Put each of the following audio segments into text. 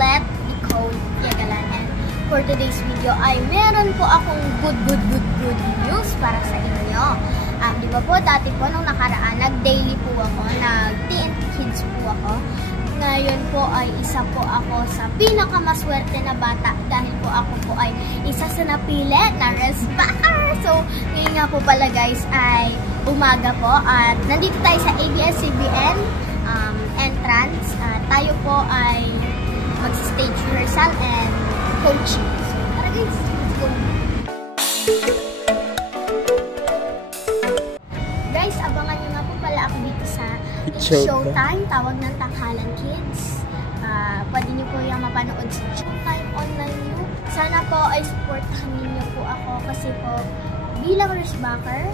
let the code Yagalan. And for today's video ay meron po akong good news para sa inyo. Di ba po, dati po nung nakaraan, nag-daily po ako, nag-TNT Kids po ako. Ngayon po ay isa po ako sa pinakamaswerte na bata dahil po ako po ay isa sa napili na resbacker. So, ngayon nga po pala guys ay umaga po at nandito tayo sa ABS-CBN entrance. Tayo po ay mag-stage rehearsal and coaching. So, tara guys, let's go! Guys, abangan nyo nga po pala ako dito sa Showtime, tawag ng Tanghalan Kids. Pwede niyo po yung mapanood sa Showtime online nyo. Sana po ay supportahan niyo po ako kasi po bilang resbacker,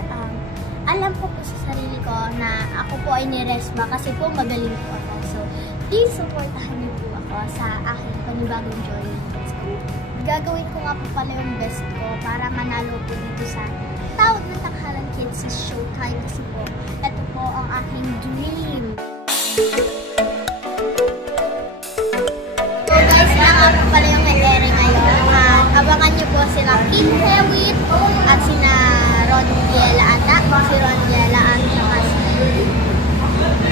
alam po sa sarili ko na ako po ay niresba kasi po magaling po ako. So, please supportahan niyo po ako sa aking panibagong journey. So, gagawin ko nga po pala yung best ko para manalo po dito sa tawag ng Tanghalan Kids sa Showtime kasi po, ito po ang aking dream. So guys, na nga po pala yung may-ere ngayon. Abangan niyo po sila Kim Hewitt at sina Ron Giela ata. Si Ron Giela at saka si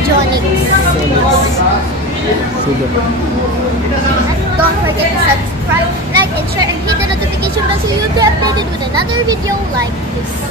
Jonix. Don't forget to subscribe, like, and share, and hit the notification bell so you'll be updated with another video like this.